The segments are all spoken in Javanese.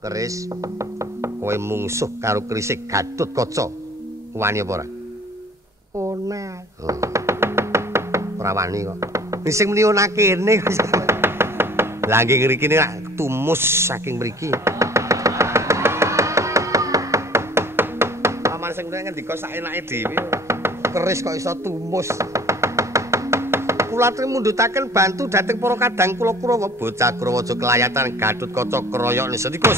Keris, kowe mungsuh karo kerisik Gatotkaca. Wani apa ora? Ora. Ora wani kok. Wis sing muni ana kene. Lah nggih ngriki tumus saking mriki. Paman sing ngendika saenake dhewe. Keris kok iso tumus. Kula aturi mundhutaken bantu dhateng para kadang kula Kurawa bocah Kurawa aja kelayatan Gatotkaca keroyok sedika.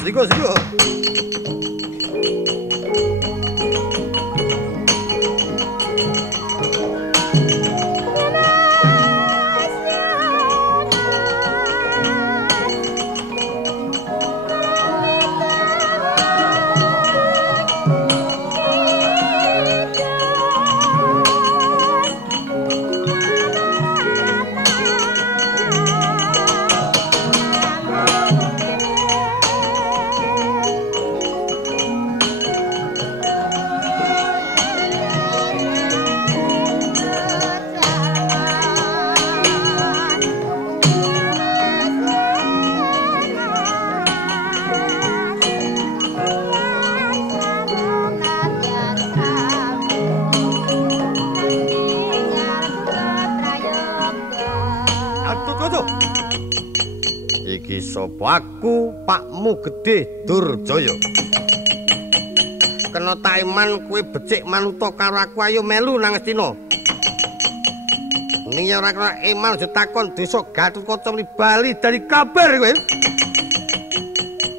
Iki sapa? Aku Pakmu Gedhe Durjaya. Kena taiman kowe becik manuta karo aku ayo melu nang Astina. Ning ora kena eman ditakon desa Gatotkaca mli bali dari kabar kowe.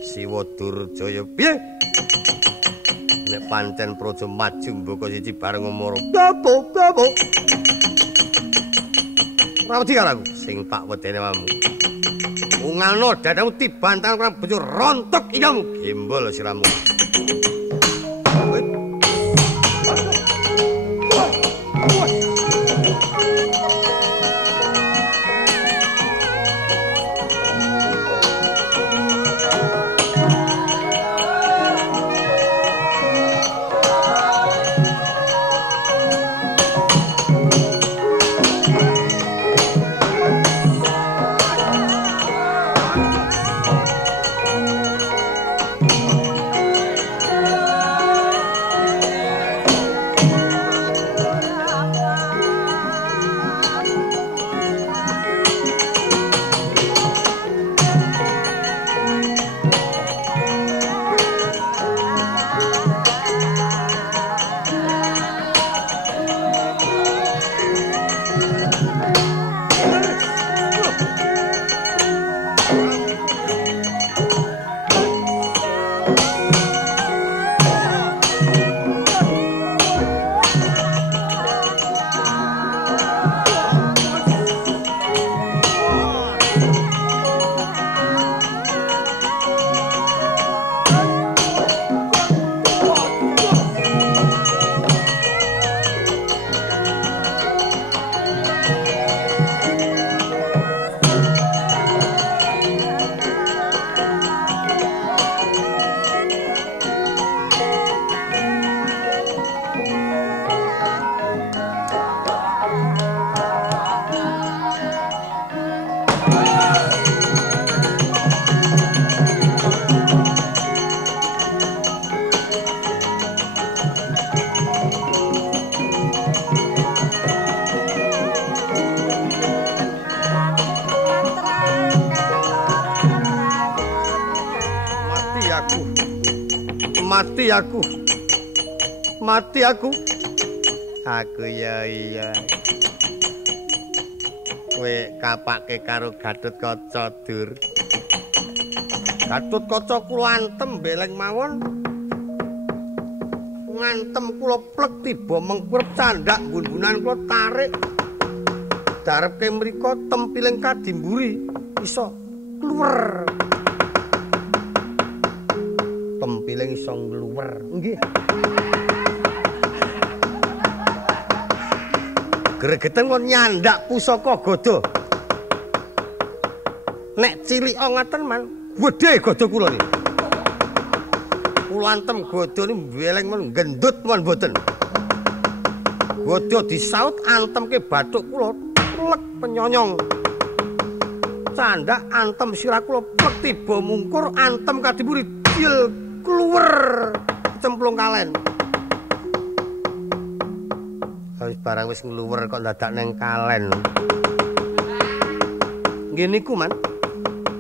Siwa Durjaya piye? Nek pancen praja maju mbaka siji bareng ngomoro. Bapo. Ora wedi karo aku sing tak wedene wamu. Ungalno dadamu tibantan karo bojo rontok iyamu gembol siramu. Mati aku. Aku ya iya. Kowe kapake karo Gatotkaca Dur. Gatotkaca kula antem beleng mawon. Ngantem kula plek tiba mengkurep candak gun-gunan kula tarik. Darepke mriko tempiling kadimburi iso kluwer. Tempiling iso ngluwer. Nggih. Gregeten kon nyandak pusaka gada. Nek cilik ngaten man, gedhe gada kula niki. Kula antem gada niki beleng men gendut man mboten. Gada disaut antemke bathuk kula lek penyonyong. candak antem sirah kula plek tiba mungkur antem kadipuri dil kluwer cemplung kalen. Wis barang wis ngluwer kok dadak neng kalen. Nggih niku man.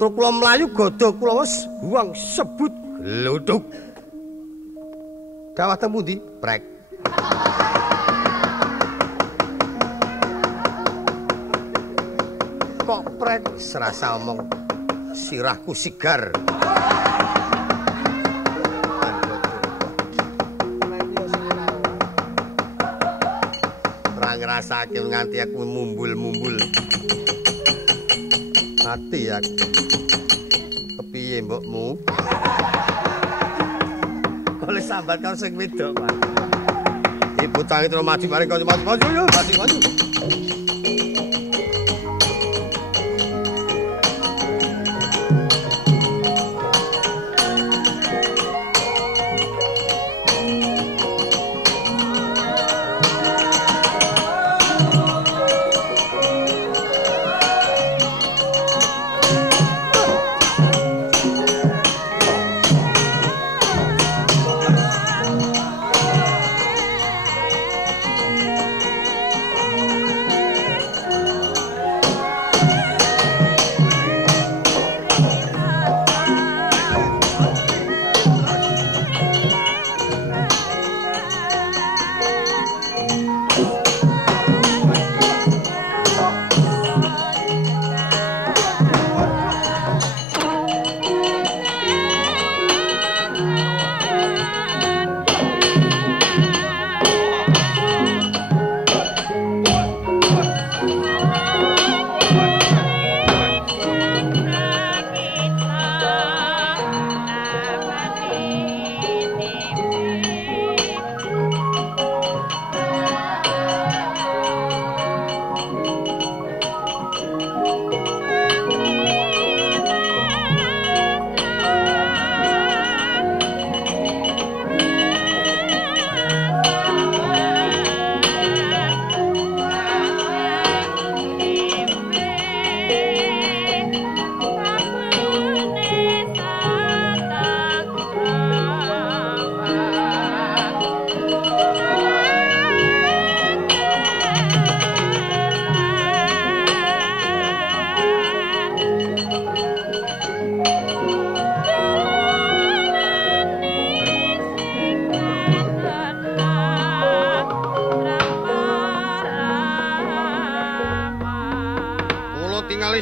Terus kula mlayu godho kula wis buang sebut gluduk. Dawah teng pundi? Brek. Kok prek serasa omong sirahku sigar. Ngrasake nganti aku mumbul-mumbul. Mati aku. Kepiye mbokmu? Oleh sambat karo sing wedok, Pak. Ibu tangi terus maju bareng karo maju yo, maju.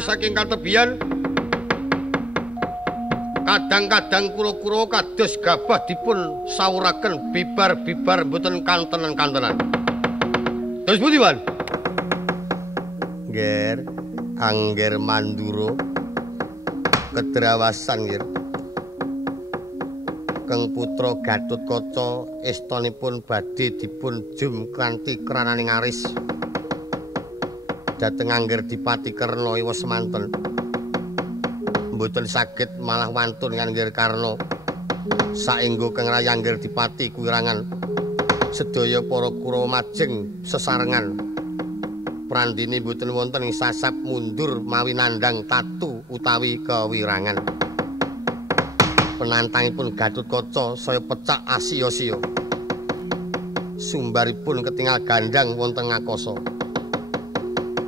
Saking katebian kadang-kadang kula-kula kados gabah dipun sawuraken bibar-bibar mboten kantenan-kantenan. Terus pundi, Wan? Nger, Angger Mandura kedrawasan nggih. Keng putra Gatotkaca estanipun badhe dipun jum kanthi krananing aris. Dateng Angger Dipati Karna iwa semanten. Mboten saged malah wantun Angger Karna. Saengga Kang Rayang Angger Dipati kuwirangan. Sedaya para Kurawa majeng sesarengan. Prandini mboten wonten ing sasap mundur mawi nandhang tatu utawi kewirangan. Penantangipun Gatotkaca saya pecak asiya-siya. Sumbaripun ketingal gandang wonten ngakasa.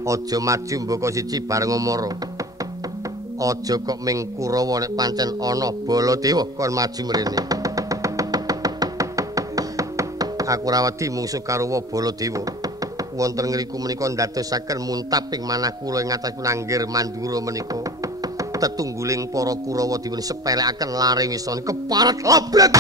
Aja maju mbaka siji bareng Mara. Aja kok ming Kurawa nek pancen ana Baladewa kon maju mrene. Aku ora wedi mungsuh karo Baladewa. Wonten ngriku menika ndadosaken muntaping manah kula ing atasipun Angger Mandura menika. Tetungguling para Kurawa dipun sepelekaken lare wisana keparat labrak.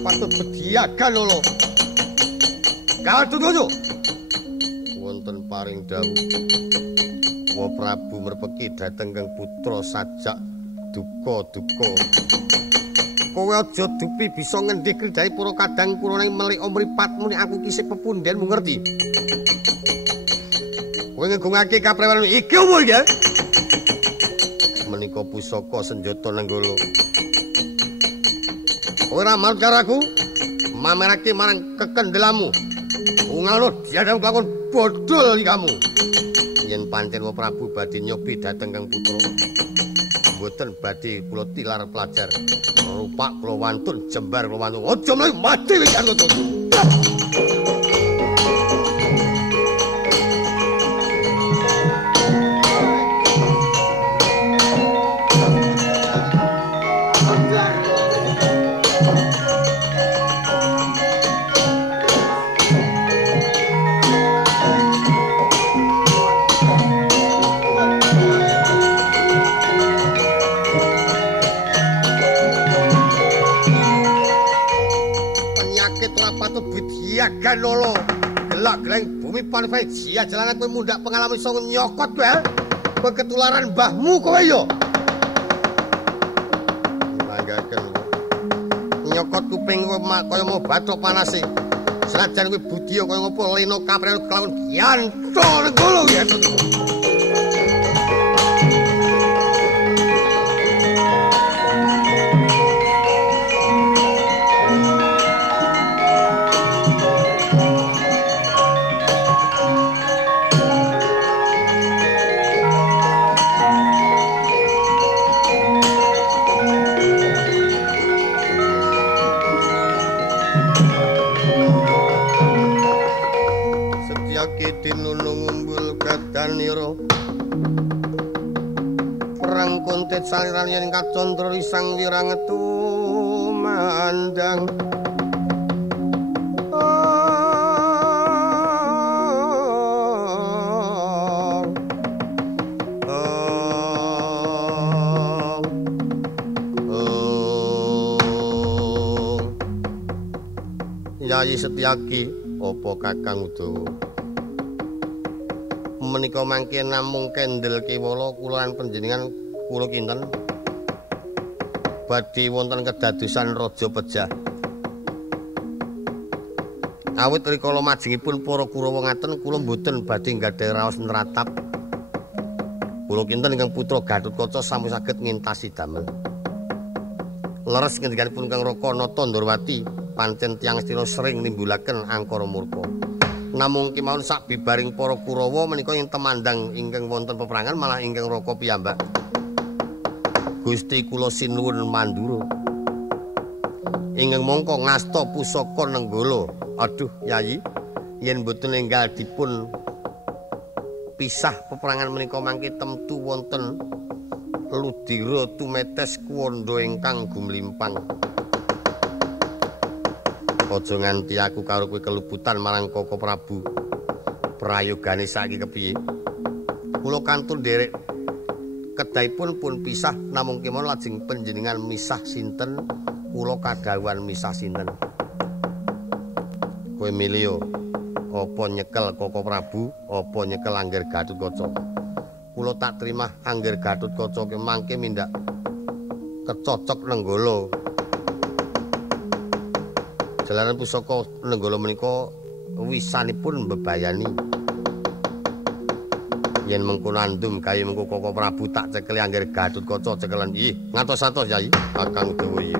Patut bediagan lho. Gatotkaca. Wonten paring dawuh. Wa Prabu merpeki dhateng Kang Putra sajak duka-duka. Kowe aja dupi bisa ngendih kridhahe para kadang kula ning melik mripatmu nek aku kisih pepundhen mu ngerti. Kowe ngegungake kaprewan iki umur ya. Menika pusaka senjata nenggala. Kowe ora manut karaku mamerake marang kekendelamu. Ungalono diadam kelakon bodol iki kamu. Yen pancen Wa Prabu badhe nyobi dhateng Kang Putra. Mboten badhe kula tilar pelajar. Rupak kula wantun jembar kula wantun. Aja mlayu mati wis kan to. Yagan lolo gelak geleng bumi panfai jia jalangan kowe mundak pengalaman iso nyokot kowe kowe ketularan mbahmu kowe yo langgaken nyokot kuping kowe kaya mau bathok panase senajan kowe budya kaya ngopo leno kaprel kelawan giantol ngolo ya. Perang kontet saliran yen kacondro risang wirang tumandang Yayi Setyaki apa Kakang Udawa menika mangke namung kendel kewala kula lan panjenengan kula kinten badhe wonten kedadosan Raja Pejah. Awit rikala majengipun para Kurawa ngaten kula mboten badhe nggadhahi raos nratap. Kula kinten ingkang putra Gatotkaca sami saged ngintasi damel. Leres ngendikanipun Kang Rakanata Ndorowati pancen tiyang Astina sering nimbulaken angkara murka. Namung kemawon sak bibaring para Kurawa menika ing temandang ingkang wonten peperangan malah ingkang Raka piyambak. Gusti kula sinuwun mandura. Ingkang mongko ngasta pusaka nenggala. Aduh Yayi, yen mboten enggal dipun pisah peperangan menika mangke temtu wonten ludira tumetes kuwanda ingkang gumlimpang. Aja nganti aku karo kowe keluputan marang Koko Prabu. Prayogane saiki kepiye? Kula kantun nderek kedahipun pun pisah namung kemawon lajeng panjenengan misah sinten, kula kadhawuhan misah sinten. Kowe milih apa nyekel Koko Prabu, apa nyekel Angger Gatotkaca. Kula tak trimah Angger Gatotkaca mangke mindak kecocok nenggala. Jalaran pusaka nenggala menika wisanipun mbebayani. Yen mengko nandum kaya mengko Koko Prabu tak cekeli Angger Gatotkaca cekelan nggih. Ngantos-antos Yayi, Kakang Udawa iki.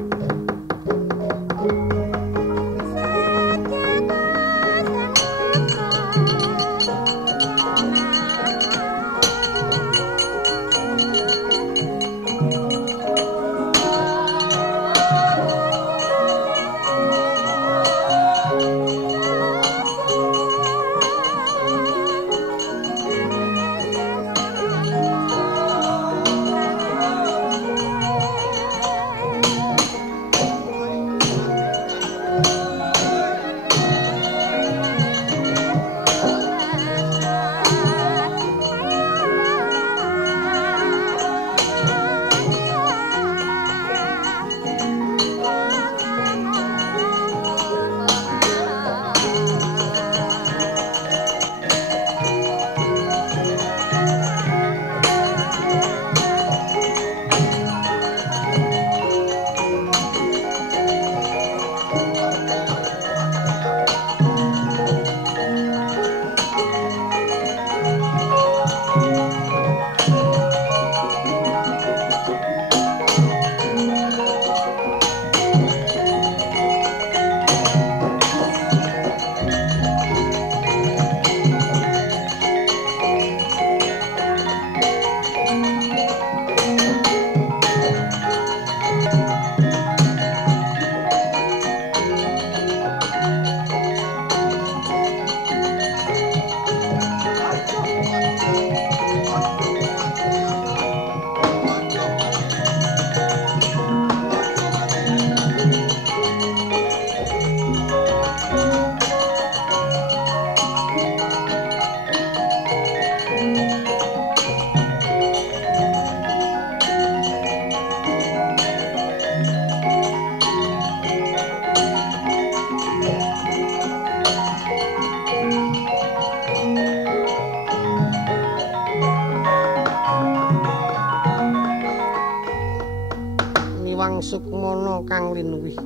Hyang Sukmana kang linuwih.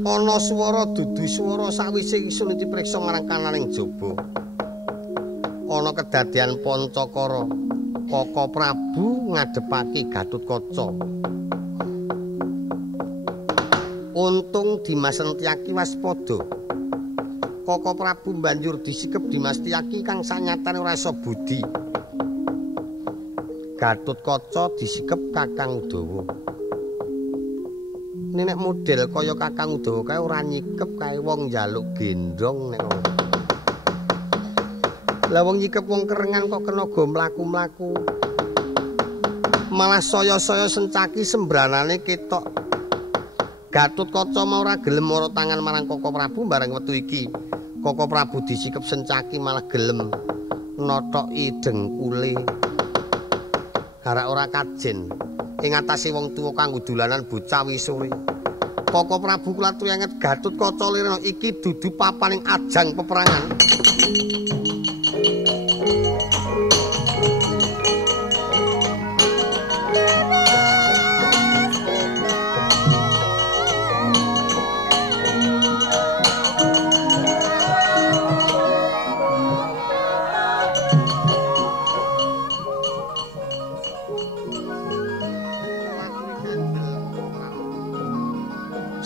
Ana swara dudu swara sawise ingsun dipriksa marang kananing jaba. Ana kedadian Pancakara. Kaka Prabu ngadhepake Gatotkaca. Untung Dimas Sentyaki waspada. Kaka Prabu banjur disikep Dimas Tyaki kang sanyatane ora isa budi. Gatotkaca disikep Kakang Udawa. Nek model kaya Kakang Udawa kae ora nyikep kae wong njaluk gendong nek. Lah wong nyikep wong kerengan kok kena go mlaku-mlaku. Malah saya-saya Sencaki sembranane ketok. Gatotkaca mau ora gelem mara tangan marang Kaka Prabu bareng wektu iki. Kaka Prabu disikep Sencaki malah gelem nothoki dengkule. Harak ora kajen ing atase wong tuwa kanggo dolanan bocah wisore. Kaka Prabu kulatu yanget Gatotkaca lirena iki dudu papaning ajang peperangan.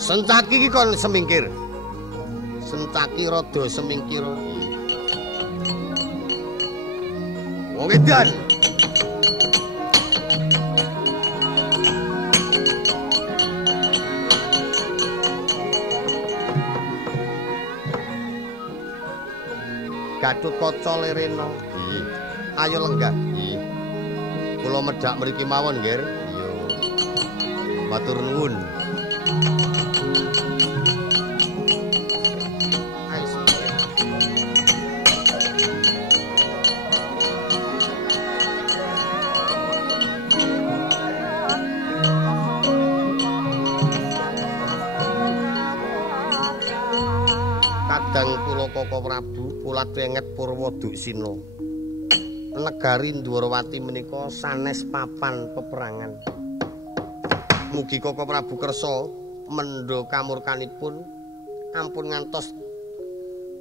Sencaki iki kon semingkir. Sencaki rada semingkir. Wong edan. Gatotkaca lerena. Nggih. Ayo lenggah. Nggih. Kula medhak mriki mawon, nggih. Iya. Matur nuwun. Kadang kula Kaka Prabu pulat wenget Purwa Duksina. Negari Ndwarawati menika sanes papan peperangan. Mugi Kaka Prabu kersa mendha kamurkanipun ampun ngantos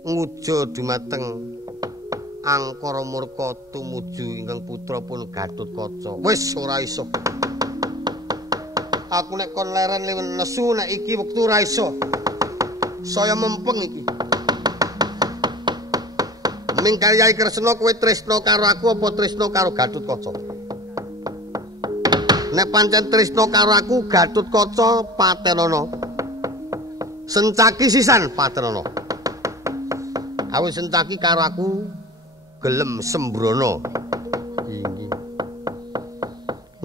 nguja dumateng angkara murka tumuju ingkang putrapun Gatotkaca. Wis ora iso. Aku nek kon leren nesu nek iki wektu ora iso. Saya mempeng iki. Mingkal Yai Kresna kowe tresna karo aku apa tresna karo Gatotkaca? Nek pancen tresna karo aku Gatotkaca patenana. Sencaki sisan patenana. Awis Sencaki karo aku gelem sembrono. Inggih.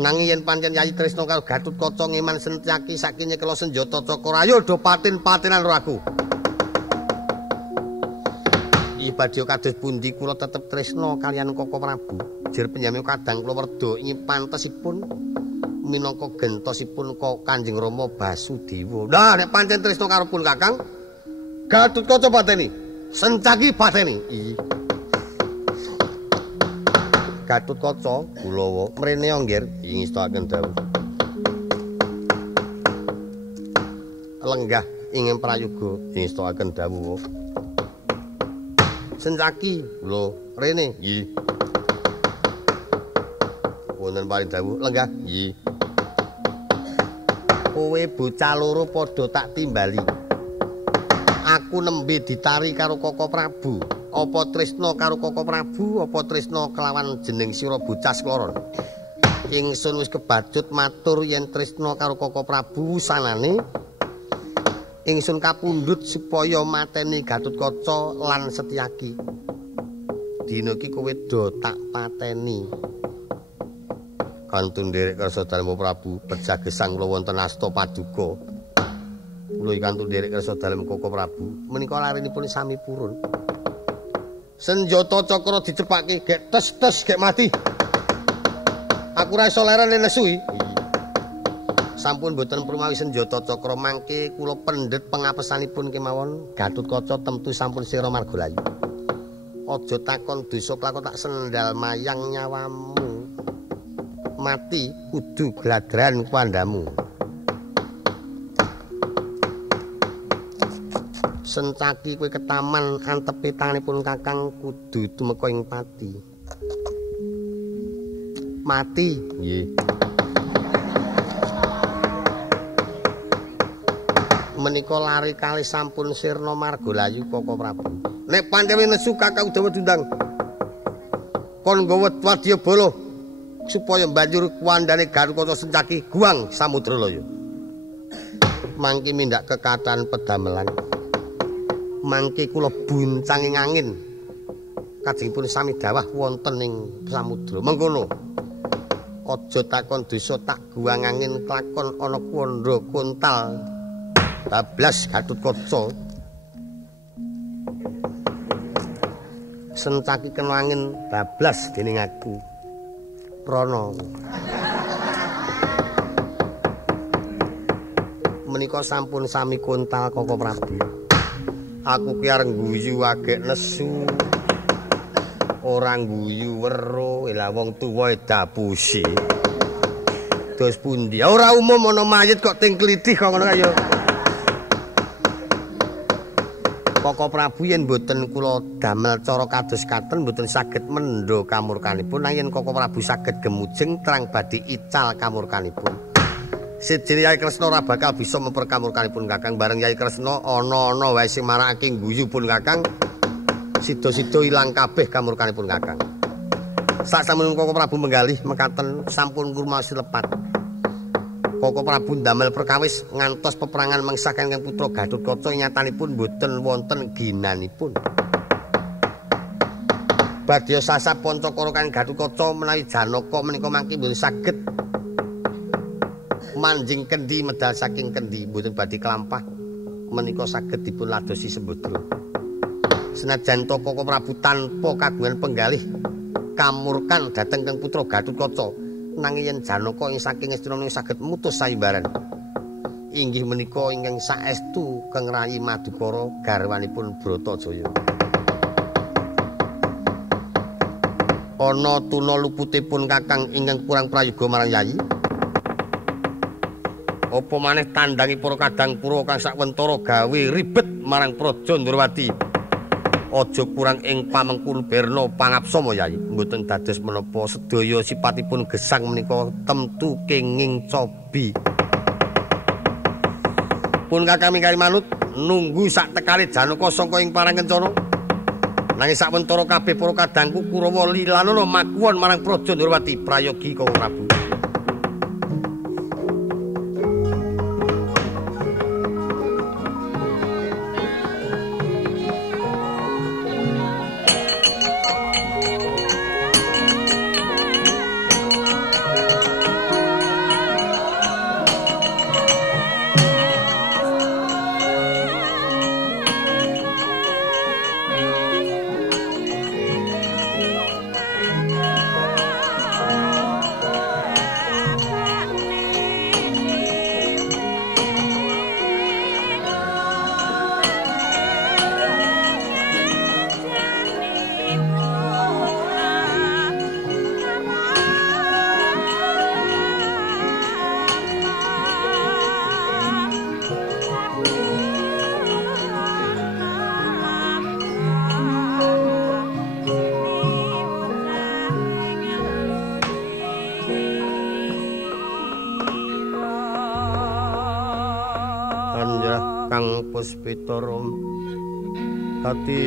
Nanging yen pancen Yai tresna karo Gatotkaca ngeman Sencaki saking nyekela senjata cakra ayo do paten-patenan karo aku. Ibadya kados pundi kula tetep tresna kaliyan Kaka Prabu. Jer penyami kadang kula werda ing pantesipun minangka gentosipun Kanjeng Rama Basudewa. Nah nek pancen tresna karo pun Kakang Gatotkaca pateni, Sencaki pateni. Iya. Gatotkaca kula mrene nggir ing istakaken dawuh. Lenggah ingin prayoga ing istakaken dawuh. Sencaki lho rene nggih. Wonten paring dawuh lenggah nggih. Kowe bocah loro padha tak timbali. Aku nembe ditari karo Kaka Prabu. Apa tresna karo Kaka Prabu apa tresna kelawan jeneng sira bocah sekloron. Ingsun wis kebajut matur yen tresna karo Kaka Prabu sanane ingsun kapundhut supaya mateni Gatotkaca lan Setyaki. Dina iki kowe do tak pateni. Kantun nderek kersa dalem Prabu pejagesang kula wonten asta paduka. Kula kantun nderek kersa dalem Kaka Prabu menika larenipun sami purun. Senjata cakra dicepake gek tes-tes gek mati. Aku ora iso leren nesu iki. Sampun boten prumawi senjata cakra mangke kula pendhet pengapesanipun kemawon Gatotkaca temtu sampun sira margalayu. Aja takon dosa kelakon tak sendal mayang nyawamu. mati kudu gladran kuandamu. Sencaki kowe ketaman antepe tanganipun Kakang kudu tumeka ing pati. Mati, nggih. Menika lari kali sampun sirna margalayu Koko Prabu. Nek pancemen nesu Kakang Udawa Dundang. Kon nggawa wadyabala supaya banjur kuandane Gatotkaca Sencaki guang Samudra Laya. Mangke mindak kekathah pedamelan. Mangke kula buncanging angin. Kajengipun sami dawah wonten ing samudra. Mengkono. Aja takon desa tak guang angin klakon ana kuwandha kuntal. Bablas Gatotkaca. Sencaki kena angin bablas dening aku. Prana. Menika sampun sami kuntal Koko Prabu. Aku ki areng guyu agek nesu. Ora guyu weruh, lha wong tuwa dapusi. Dos pundi? Ora umum ana mayit kok ting klithih kok ngono kaya. Koko Prabu yen mboten kula damel cara kados katen mboten saged mendha kamurkanipun, nanging Koko Prabu saged gemujeng terang badhe ical kamurkanipun. Sejene Yai Kresna ora bakal bisa memper kamurkanipun Kakang, bareng Yai Kresna ana-ana wae sing marakake guyu pun Kakang. Sida-sida ilang kabeh kamurkanipun Kakang. Sasampunipun Koko Prabu menggalih mekaten sampun ngurmasi lepat. Koko Prabu ndamel perkawis ngantos peperangan mangsaken kang putra Gatotkaca nyatanipun boten wonten ginanipun. Badya sasap Pancakara kang Gatotkaca menawi Janaka menika mangke boten saged manjing kendi medal saking kendi boten badhe kelampah menika saged dipun ladosi Sembadra. Senajan to Koko Prabu tanpa kagungan penggalih kamurkan dhateng kang putra Gatotkaca, nanging yen Janaka ing saking Astina saged mutus sayembaran. Inggih menika ingkang saestu Kang Rayi Madukara garwanipun Bratajaya. Ana tuna luputipun Kakang ingkang kurang prayoga marang Yayi. Apa maneh tandangi para kadang pura kang sakwentara gawe ribet marang Praja Ndrawati. Aja kurang ing pamengkul berna pangapsama Yayi. Mboten dados menapa sedaya sipatipun gesang menika temtu kenging cobi. Pun Kakang mingkari manut nunggu sak tekale Janaka sangka ing parangencana. Nanging sakwentara kabeh para kadangku Kurawa lilanana makuwon marang Praja Ndrawati prayogi Koko Prabu. Puspitarum ati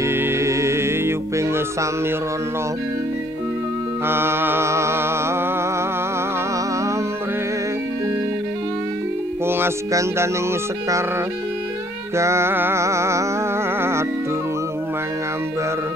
yuping samirana amre kungas gandaning sekar gadung mangambar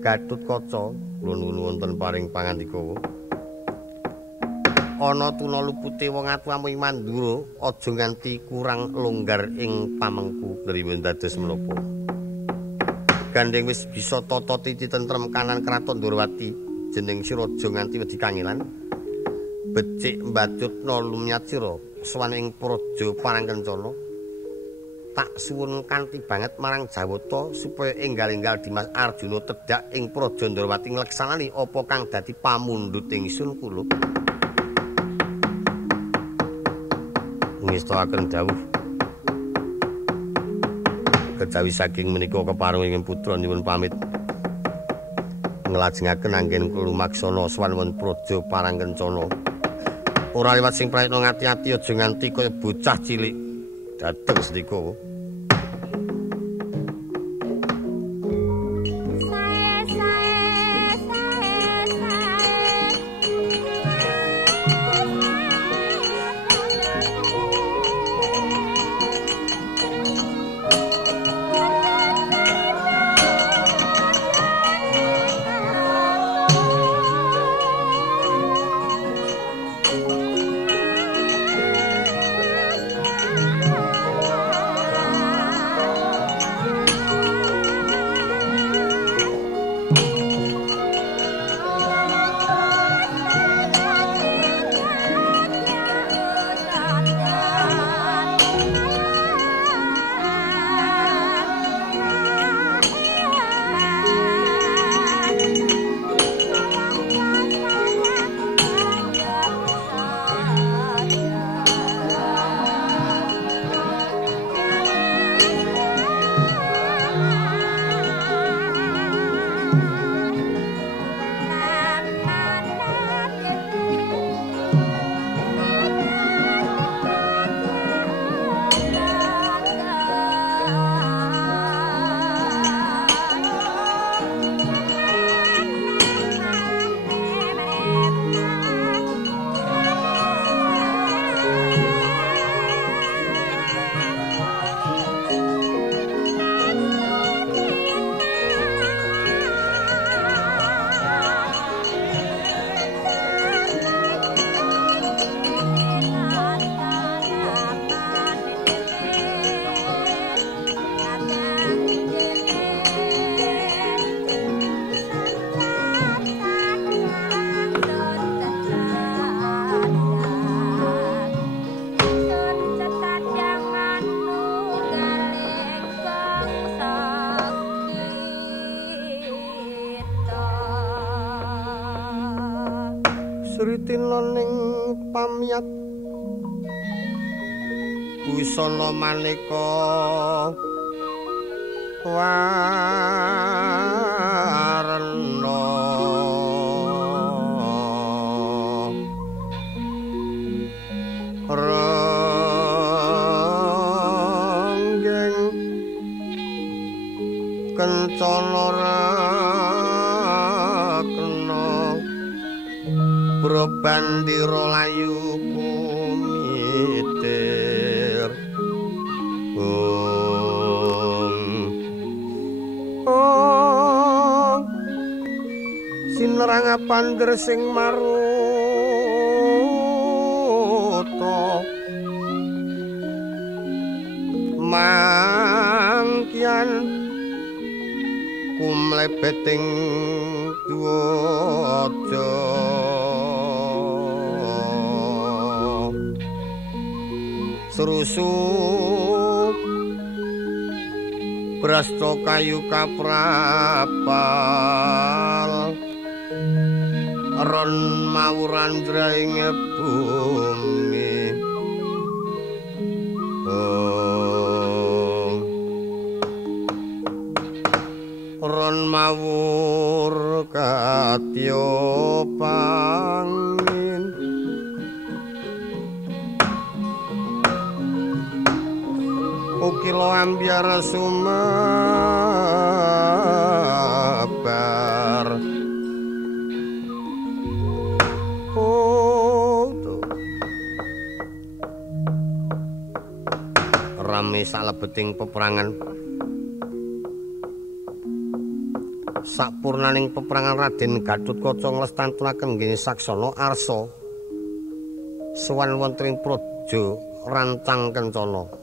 Gatotkaca nuwun wonten paring pangandika. Ana tuna lupute wong atuh ing Mandura, aja nganti kurang longgar ing pamengku nripun dados menapa. gandeng wis bisa tata titi tentrem kanan kraton Ndorowati jeneng Siraja nganti wedi kangilan becik mbatutna lumyat sira sowan ing praja Parangkencana tak suwun kanthi banget marang Jawata supaya enggal-enggal Dimas Arjuna tedhak ing praja Ndorowati ngleksanani apa kang dadi pamundhut ingsun kula ngestakaken dawuh kejawi saking menika keparengipun putra nyuwun pamit nglajengaken anggen lumaksana sowan wonten praja Parangkencana ora liwat sing prayitna ngati-ati aja nganti kaya bocah cilik dateng sedika Sritina ning pamiyat busana maneka warna ranggeng kencana bandira layu kumitir sinerang pandher sing maruta mangkian kumlebeting duwaja rusuk brasta kayu kaprapal ron mawuran draing bumi ron mawur katya pangin ukilo ambyar sumebar rame salebeting peperangan sapurnaning peperangan Raden Gatotkaca nglestanturaken nggih saksana arsa sowan wonten ing praja Rancang Kencana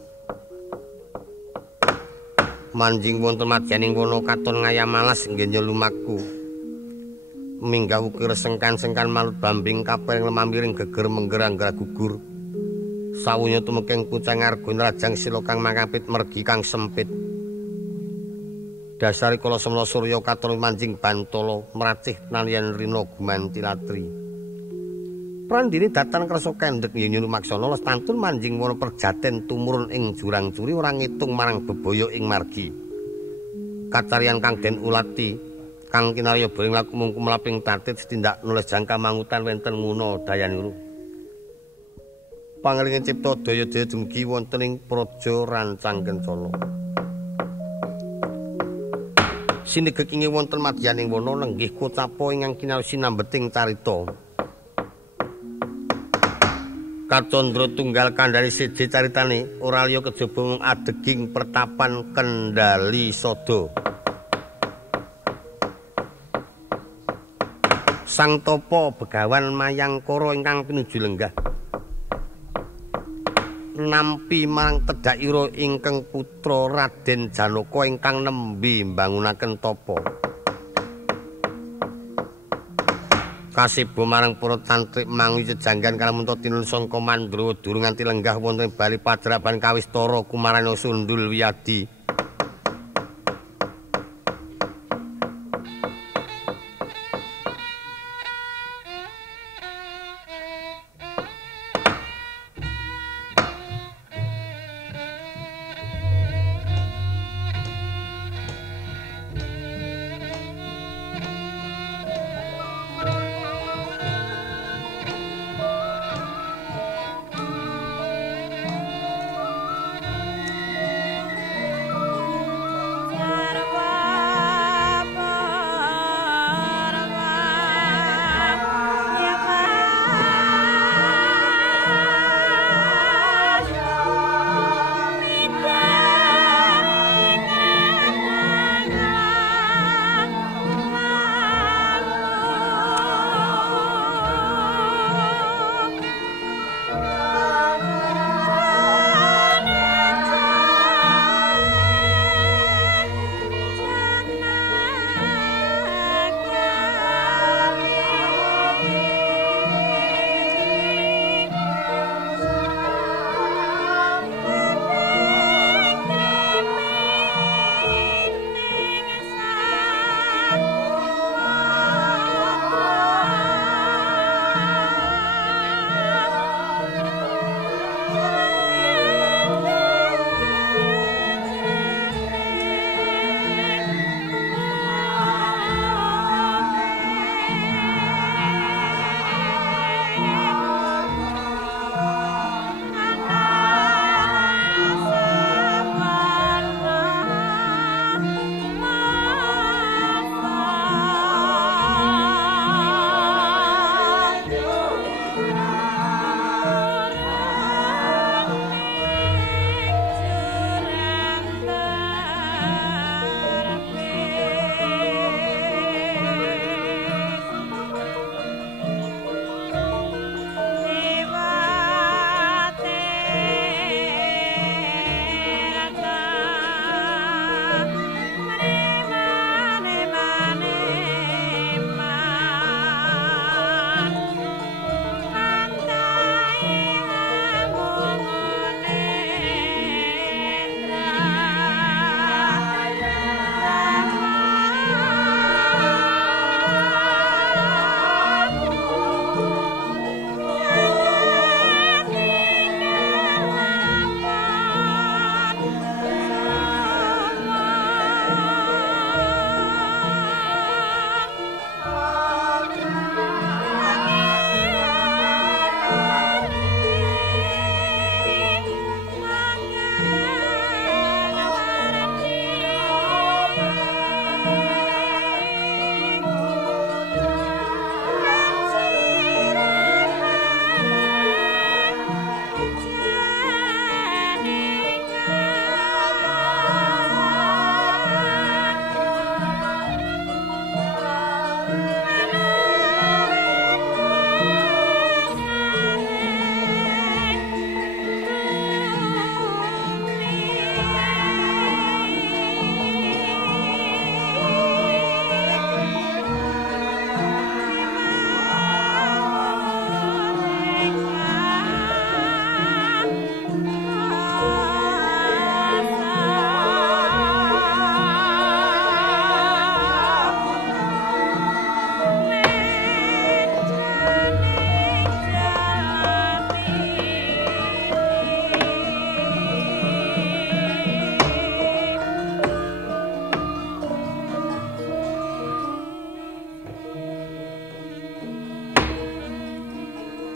Manjing wonten madyaning wana katon ngayam malas nggih lumaku. Minggah ukir sengkan-sengkan manut bambing kapering lemamiring geger menggerang gugur. Sawunya tumekeng pucang arguna rajang sila kang mangkapit mergi kang sempit. Dasari kala semana surya katon manjing bantala meracih nalian rina gumanti latri. Prandini datan kersa kendhek yen lumaksana lestantun manjing wana perjaten tumurun ing jurang curi ora ngitung marang bebaya ing margi. Kacarian kang den ulati kang kinarya boring laku mung kumlaping tatit tindak nulis jangka mangutan wenten nguna dayanuru. Pangalinging cipta daya-daya dumugi wonten ing praja rancang kencana. Sinegek inggih wonten madyaning wana nenggih kocapa ingkang kinaos sinambeting carita. Kacandra tunggal kandhani siji caritane ora liya kejaba mung adeging pertapan Kendali Sada. Sang Tapa Begawan Mayangkara ingkang pinuju lenggah nampi marang tedhakira ingkang putra Raden Janaka ingkang nembe mbangunaken tapa. Kasibo marang para tantrik mangu jejanggan kalamunta tinun sangka Mandrawa durung nganti lenggah wonten bali pajraban kawistara Kumarana Sundul Wiyadi.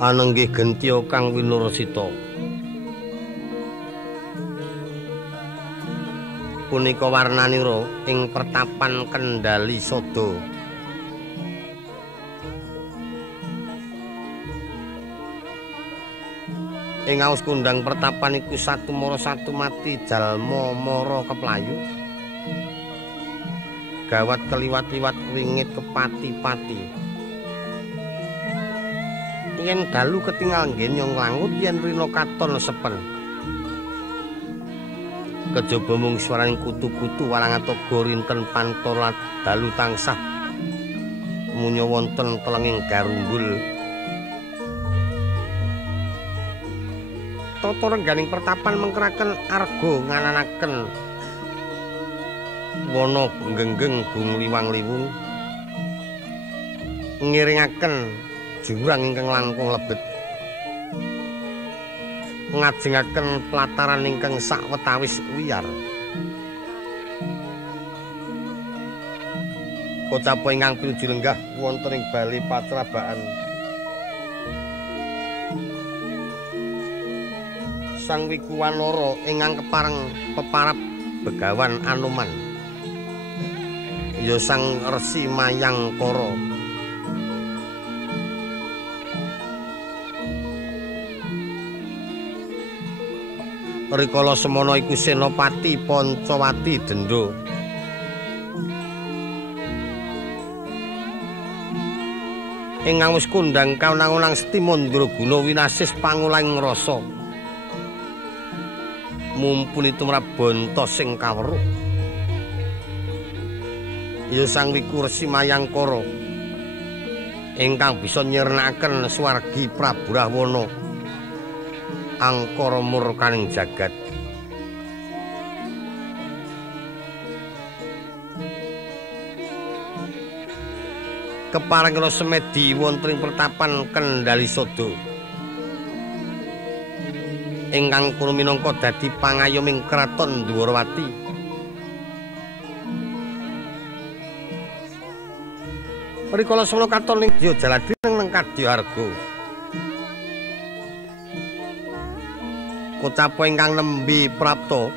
Anenggih gentiya kang winurasita. Punika warnanira ing pertapan Kendali Sada. Ing aus kundang pertapan iku satu mara satu mati jalma mara keplayu. Gawat keliwat-liwat ringit kepati-pati. Yen dalu ketingal ngenyong langut yen rina katon sepen. Kejaba mung swaraning kutu-kutu warangataga rinten pantara dalu tansah munya wonten telenging garumbul. Tata rengganing pertapan mengkeraken arga ngananaken wana genggeng bung liwang-liwung ngiringaken jurang ingkang langkung lebet ngajengaken pelataran ingkang sawetawis wiyar. Kocapa ingkang pinuju lenggah wonten ing bali patrabaan Sang Wikuwanara ingkang kepareng peparap Begawan Anoman ya Sang Resi Mayangkara. Rikala semana iku Senopati Pancawati Denda. Ingkang wis kondhang kaunang-unang Seti Mandraguna winasis pangulanging rasa. Mumpuni tumrap banta sing kaweruh. Ya Sang Wiku Resi Mayangkara ingkang bisa nyirnakaken swargi Prabu Rahwana. Angkara murkaning jagat. Keparengna semedi wonten ing pertapan Kendali Sada. Ingkang kulo minangka dadi pangayoming kraton Dwarawati. Rikala semana katon ing Dya Jaladi neng Kadyaharga. Kocapa ingkang nembe prapta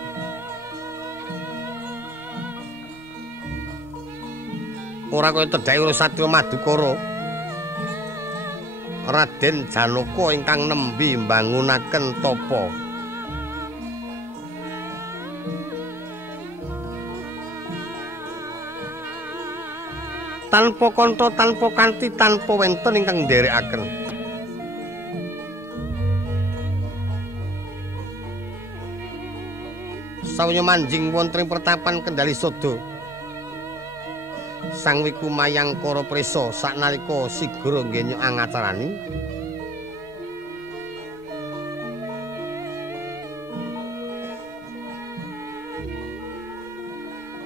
ora kaya tedhake Satya Madukara. Raden Janaka ingkang nembe mbangunaken tapa. Tanpa kanta, tanpa kanthi, tanpa wenten ingkang nderekaken. Sawenya manjing wonten ing pertapan Kendali Sada. Sang Wiku Mayangkara prisa saknalika sigra ngenyok angacarani.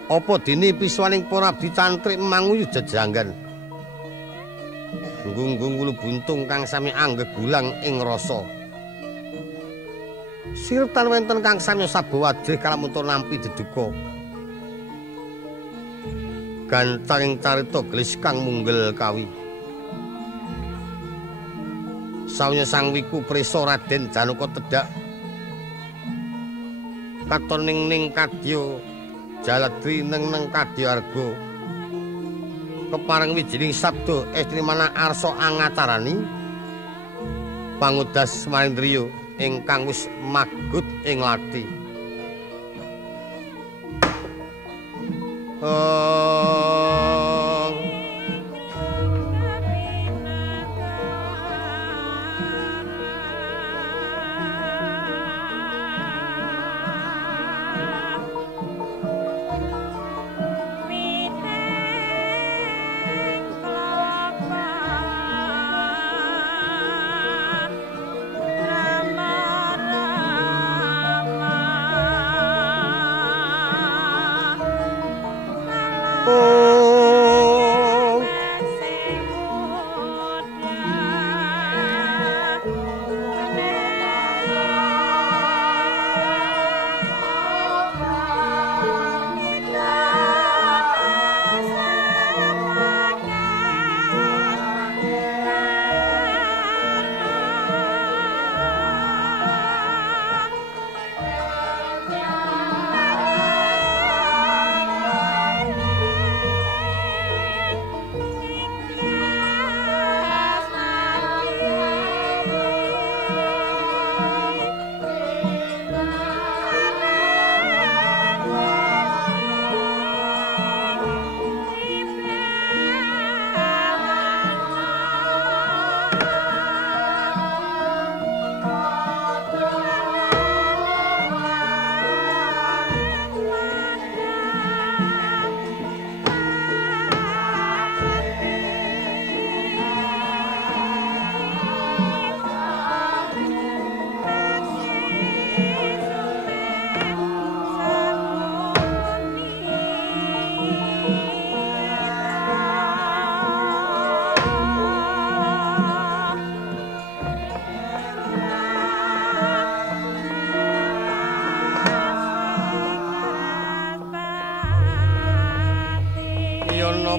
Apa dene piswaning para abdi cantrik manguyu jejanggan. Gunggung wulu buntung kang sami anggegulang ing rasa. Sirtan wenten kang samya sabawadrih kalamunta nampi deduka. Gancanging carita gelis kang munggel kawi. Sawenya Sang Wiku prisa Raden Janaka tedhak katon ning Kadya Jaladri neng Kadyaharga. Kepareng wijining sabda estri manah arsa angacarani pangudas Marindriya ingkang wis magut ing lati.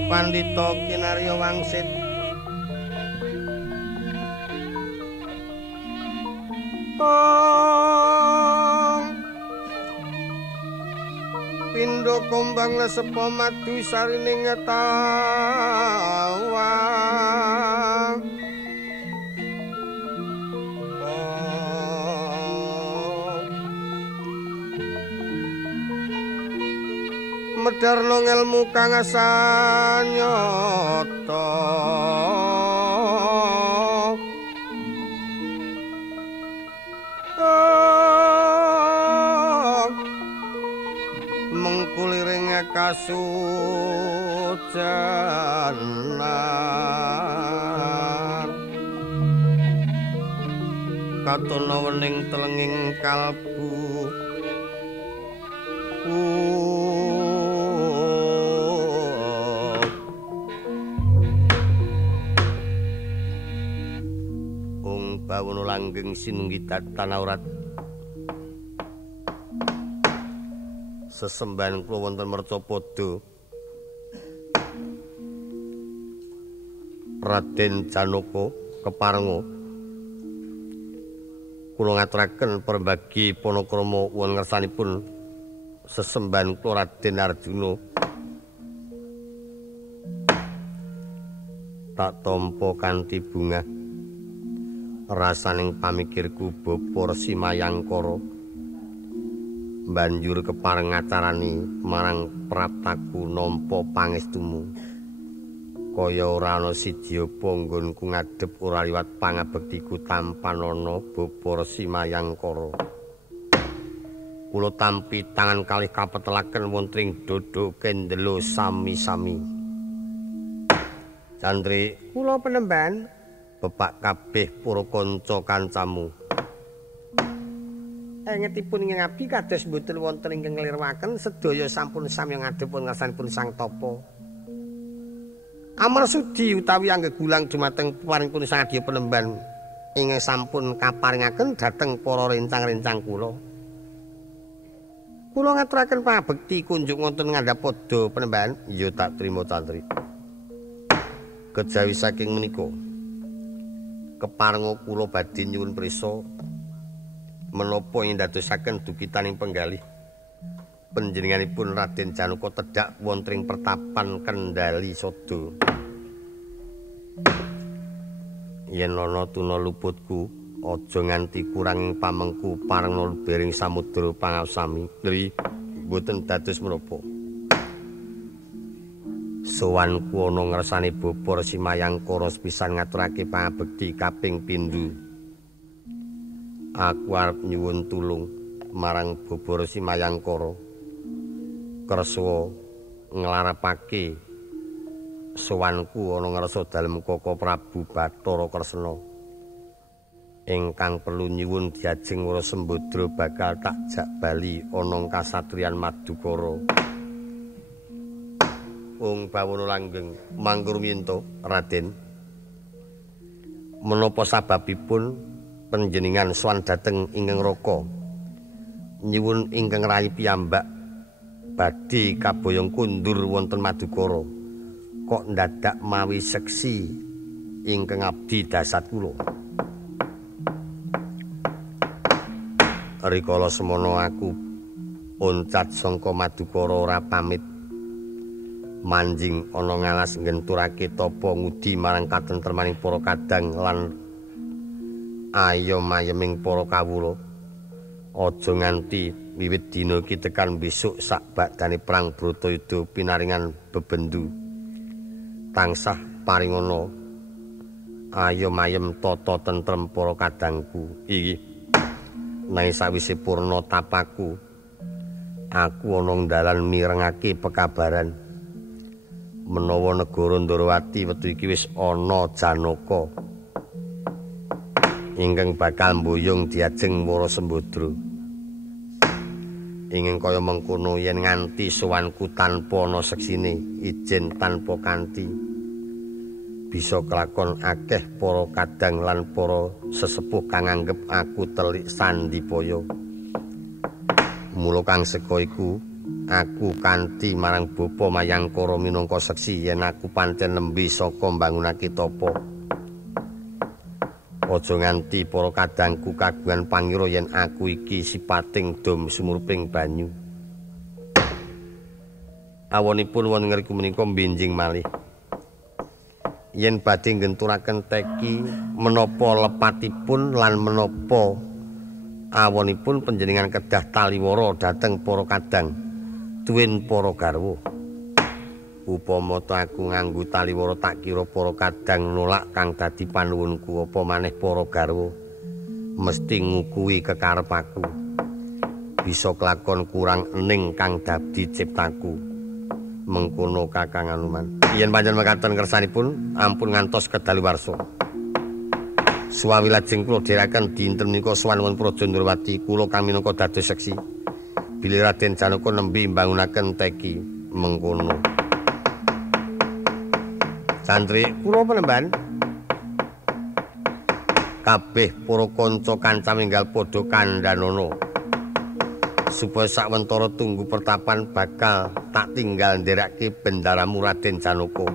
Pandhita Kinarya Wangsit pindha kombang lesepa madu sarining tawa medarno ngelmu kang asanyata mengkuliring kasujanan katuna wening telenging kalbu bawono langgeng sinunggi tanaurat sesembahan kula wonten Mercapada Raden Janaka keparenga kula ngaturaken perbagi panakrama wonten ngersanipun sesembahan kula Raden Arjuna tak tampa kanthi bungah rasaning pamikirku Bapa Resi Mayangkara banjur kepareng ngacarani marang praptaku nampa pangestumu kaya ora ana siji apa nggonku ngadhep ora liwat pangabektiku tampan ana Bapa Resi Mayangkara kula tampi tangan kalih kapetelaken wonten ing dada kendelo sami-sami Candri kula penemban Bapak kabeh para kanca kancamu. Engetipun ing abi kados mboten wonten ingkang nglirwaken sedaya sampun sami ngadhep ngarsanipun Sang Tapa. Amersudi utawi anggegulang dumateng paringipun Sang Adya Penemban ingkang sampun kaparingaken dhateng para rencang-rencang kula. Kula ngaturaken pangabekti kunjuk wonten ngandhap pada Penemban. Ya tak trima Cantri. Kejawi saking menika keparenga kula badhe nyuwun prisa menapa ing dadosaken dukitaning penggalih panjenenganipun Raden Janaka tedhak wonten ing pertapan Kendali Sada. Yen ana tuna luputku aja nganti kurang ing pamengku parengna lubering samudra pangasami. Dri mboten dados menapa. Sowanku ana ngersane Bapa Resi Mayangkara pisan ngaturake pangabekti kaping pindho. Aku arep nyuwun tulung marang Bapa Resi Mayangkara. Kreswa nglarapake sowanku ana ngrasa dalem Kaka Prabu Bathara Kresna. Ingkang perlu nyuwun diajeng Wara Sembadra bakal tak jak bali ana kasatriyan Madukara. Wong bawono langgeng mangkurminto Raden menapa sababipun panjenengan sowan dhateng ingkang Raka nyuwun ingkang rayi piyambak badhe kaboyong kundur wonten Madukara kok ndadak mawi seksi ingkang abdi dasat kula rikala semono aku oncat sangka Madukara ora pamit manjing ana ngalas nggenturake tapa ngudi marang katentremaning para kadang lan ayo-mayeming para kawula aja nganti wiwit dina iki tekan besok sak bakdane perang Bratayuda pinaringan bebendu tansah paringana ayo-mayem tata tentrem para kadangku iki nanging sawise purna tapaku aku ana dalan mirengake pekabaran menawa negara Ndarawati wektu iki wis ana Janaka ingkang bakal mboyong diajeng Wara Sembadra. Ingkang kaya mengkono yen nganti sowanku tanpa ana seksine, ijen tanpa kanthi bisa kelakon akeh para kadang lan para sesepuh kang anggep aku telik sandipaya. Mula kang seka iku aku kanthi marang Bapa Mayangkara minangka seksi yen aku pancen nembe saka mbangunake tapa. Aja nganti para kadangku kagungan pangira yen aku iki sipating dom sumurping banyu. Awonipun wonten ngriku menika benjing malih. Yen badhe ngenturaken teki menapa lepatipun lan menapa awonipun panjenengan kedah taliwara dhateng para kadang tuwin para garwa. Upama aku nganggo taliwara tak kira para kadang nolak kang dadi panuwunku apa maneh para garwa mesti ngukuhi kekarepku. Bisa kelakon kurang ening kang dadi ciptaku. Mengkono Kakang Anuman. Yen panjenengan mekaten kersanipun ampun ngantos kedaluwarsa. Suwawi lajeng kula dherekaken dinten menika sowan wonten Praja Ndrawati kula kang minangka dados seksi. Bilih Raden Janaka nembe mbangunaken teki mengkono. Santri kula penemban kabeh para kanca kanca minggal padha kandhanana supaya sawentara tunggu pertapan bakal tak tinggal ndereke bendaramu Raden Janaka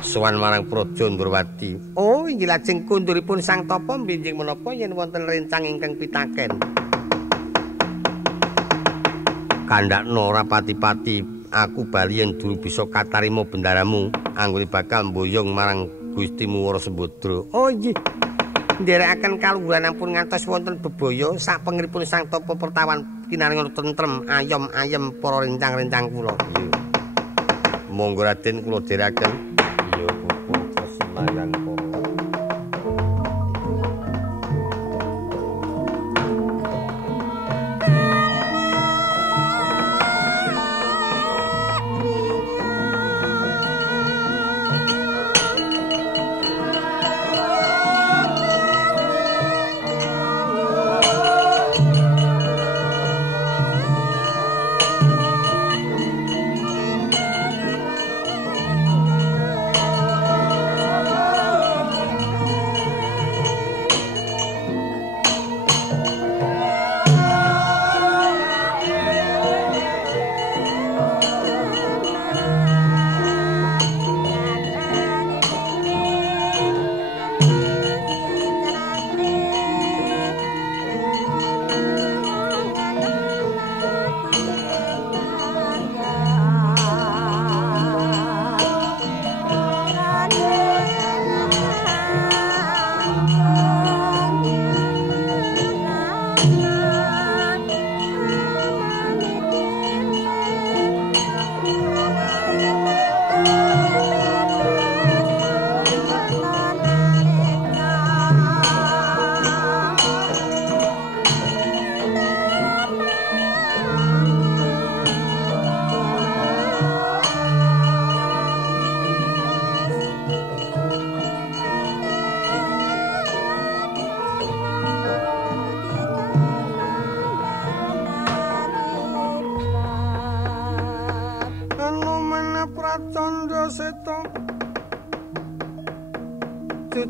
sowan marang Praja Ndrawati. Oh inggih lajeng kunduripun Sang Tapa benjing menapa yen wonten rencang ingkang pitaken kandhakna rapati-pati aku bali yen durung bisa katarima bendaramu anggone bakal mboyong marang Gustimu Wara Sembadra. Oh nggih. Nderekaken kaluhuran ampun ngantos wonten bebaya sapengiripun Sang Tapa pertawan kinaringa tentrem ayem-ayem para rencang-rencang kula. Iya. Monggo Raden kula dherekaken. Iya Bapak Mayangkara.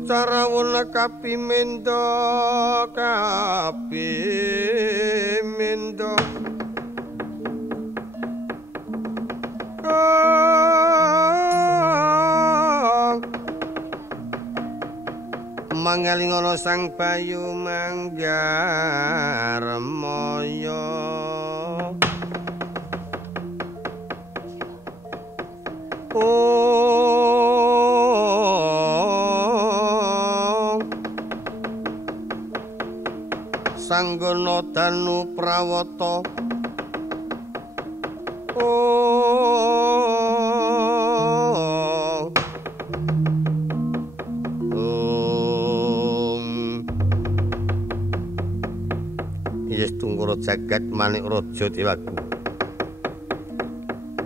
Carawuna kapimendo mangalingono Sang Bayu Manggarmaya Sanggana Danu Prawata Yes Tunggara jagat Manik Raja Dewaku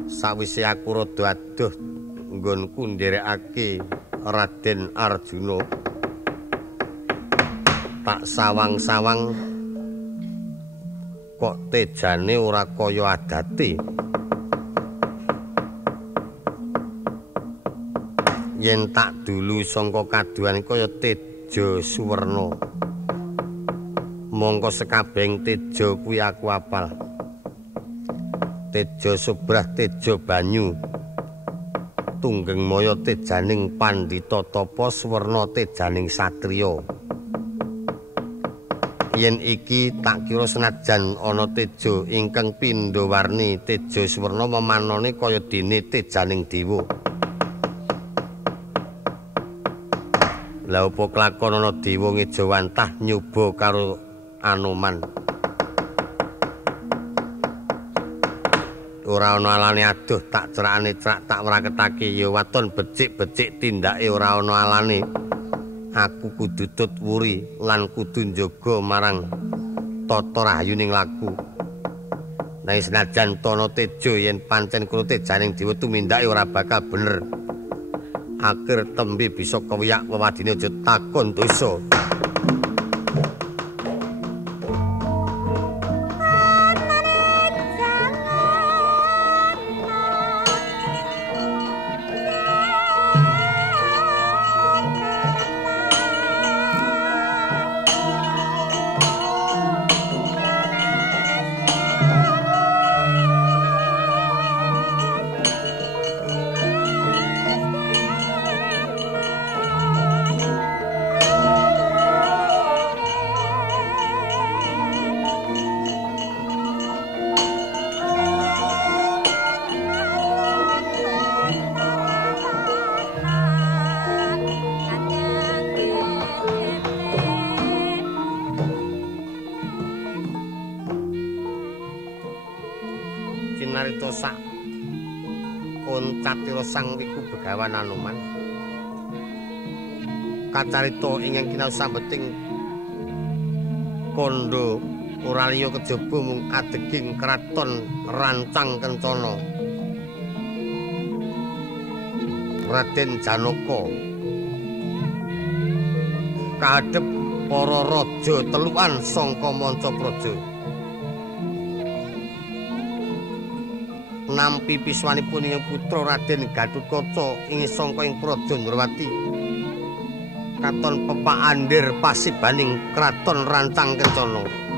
sawise aku rada adoh nggonku nderekake Raden Arjuna tak sawang-sawang kok tejane ora kaya adate yen tak dulu sangka kaduan kaya teja suwerna mongko sekabeng teja kuwi aku apal teja subrah teja banyu tunggeng maya tejaning pandhita tapa swerna tejaning satriya yen iki tak kira senajan ana teja ingkang pindha warni teja swerna memanone kaya dene tejaning dewa. Lah apa kelakon ana dewa ngejawantah nyoba karo Anoman. Ora ana alane adoh tak cerakane cerak tak wraketake ya waton becik-becik tindake ora ana alane. Aku kudu tut wuri lan kudu njaga marang tata rahayuning laku. Nanging senajan tono tejo yen pancen kulo tejaning dewa tumindake ora bakal bener. Akhir tembe bisa kewiyak wewadine aja takon dosa. Cinarita sak uncatira sang wiku begawan Anoman kacarita ingkang kinaos sambeting kandha ora liya kejaba mung adeging kraton Rancang Kencana. Raden Janaka kadhep para raja telukan sangka Mancapraja nampi piswanipun ing putra Raden Gatotkaca ing sangka ing Praja Ndrawati katon pepak andir pasibaning kraton Rancang Kencana.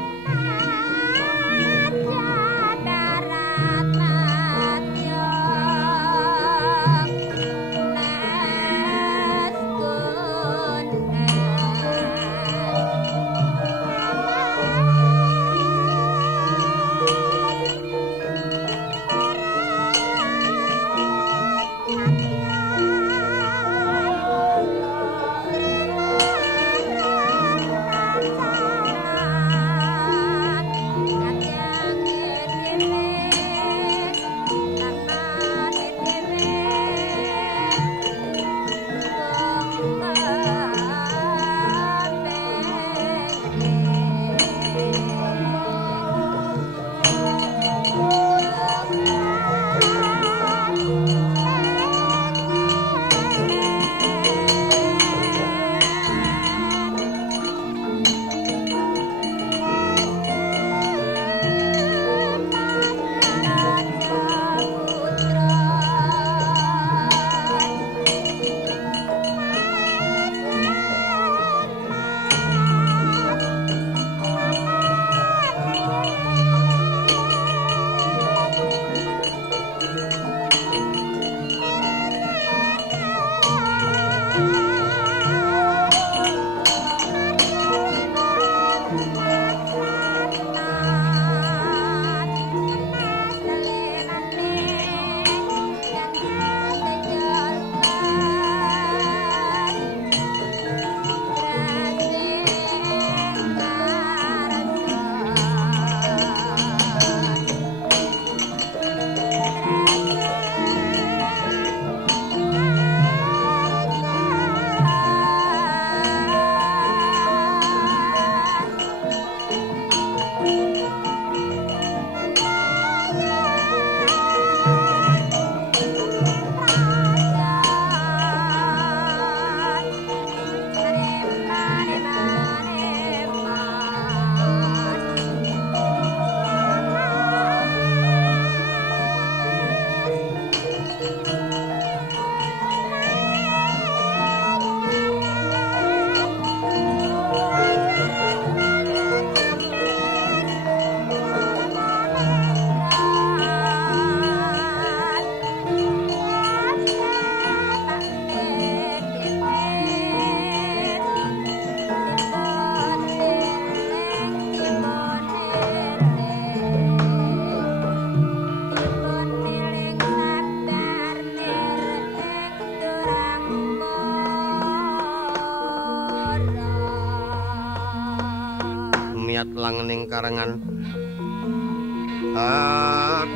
ayat langening karangan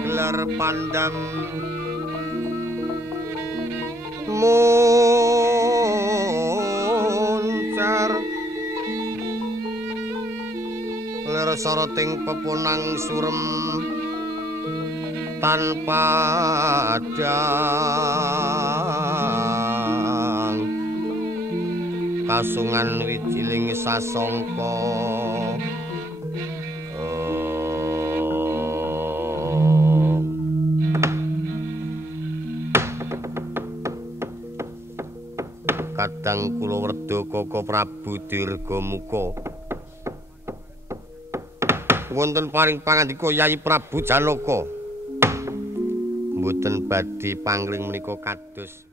gelar pandam muncar ler soroting pepunang surem tanpa adang kasungan wijiling sasongko kadang kula werda Koko Prabu Dirgamuka wonten paring pangandika Yayi Prabu Janaka mboten badhe pangling menika kados